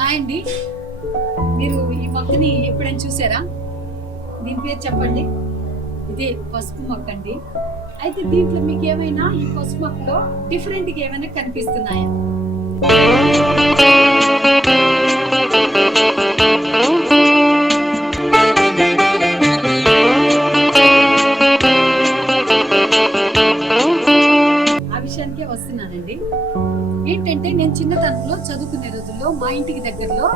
Hi అండి, మీరు ఈ మొక్కని ఎప్పుడైనా చూసారా? దీని పేరు చెప్పండి. ఇది పసుపు మొక్క అండి. అయితే దీంట్లో మీకు ఏమైనా ఈ పసుపు మొక్కలో డిఫరెంట్గా ఏమైనా కనిపిస్తున్నాయా? ఆ విషయానికే వస్తున్నానండి. ఏంటంటే నేను చిన్నతనంలో చదువుకునే రోజుల్లో మా ఇంటికి దగ్గరలో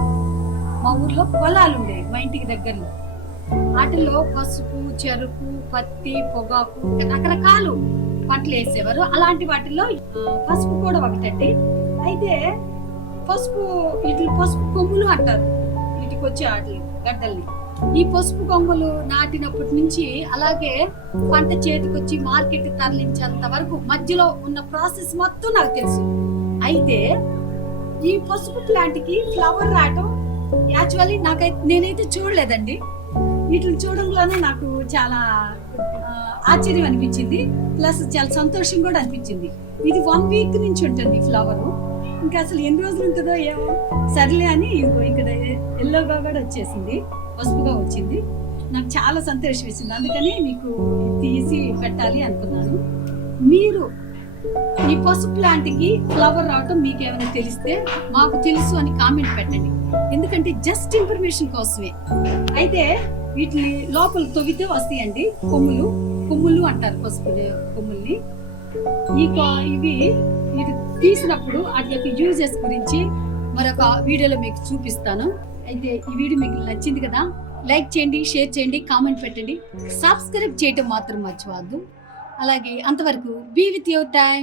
మా ఊర్లో పొలాలు ఉండేవి. మా ఇంటికి దగ్గరలో వాటిల్లో పసుపు, చెరుకు, పత్తి, పొగాకు రకరకాలు పంటలు వేసేవారు. అలాంటి వాటిల్లో పసుపు కూడా ఒకటండి. అయితే పసుపు కొమ్ములు అంటారు వీటికి వచ్చే వాటి గడ్డల్ని. ఈ పసుపు కొమ్ములు నాటినప్పటి నుంచి అలాగే పంట చేతికొచ్చి మార్కెట్ తరలించేంత వరకు మధ్యలో ఉన్న ప్రాసెస్ మొత్తం నాకు తెలుసు. అయితే ఈ పసుపు ప్లాంట్ కి ఫ్లవర్ రావటం యాక్చువల్లీ నేనైతే చూడలేదండి. వీటిని చూడంలోనే నాకు చాలా ఆశ్చర్యం అనిపించింది, ప్లస్ చాలా సంతోషం కూడా అనిపించింది. ఇది 1 వీక్ నుంచి ఉంటుంది ఫ్లవర్. ఇంకా అసలు ఎన్ని రోజులు ఉంటుందో ఏమో, సర్లే అని ఇక్కడ ఎల్లోగా కూడా వచ్చేసింది, పసుపుగా వచ్చింది. నాకు చాలా సంతోషం వేసింది. అందుకని మీకు తీసి పెట్టాలి అనుకున్నాను. మీరు ఈ పసుపు ప్లాంట్కి ఫ్లవర్ రావటం మీకు ఏమైనా తెలిస్తే మాకు తెలుసు అని కామెంట్ పెట్టండి. ఎందుకంటే జస్ట్ ఇన్ఫర్మేషన్ కోసమే. అయితే వీటిని లోపల తవ్వితే వస్తాయండి కొమ్ములు అంటారు పసుపు కొమ్ముల్ని. ఇవి తీసినప్పుడు వాటి యొక్క యూజెస్ గురించి మరొక వీడియోలో మీకు చూపిస్తాను. అయితే ఈ వీడియో మీకు నచ్చింది కదా, లైక్ చేయండి, షేర్ చేయండి, కామెంట్ పెట్టండి, సబ్స్క్రైబ్ చేయటం మాత్రం మర్చిపోవద్దు. అలాగే అంతవరకు బీ విత్ యువర్ టైం.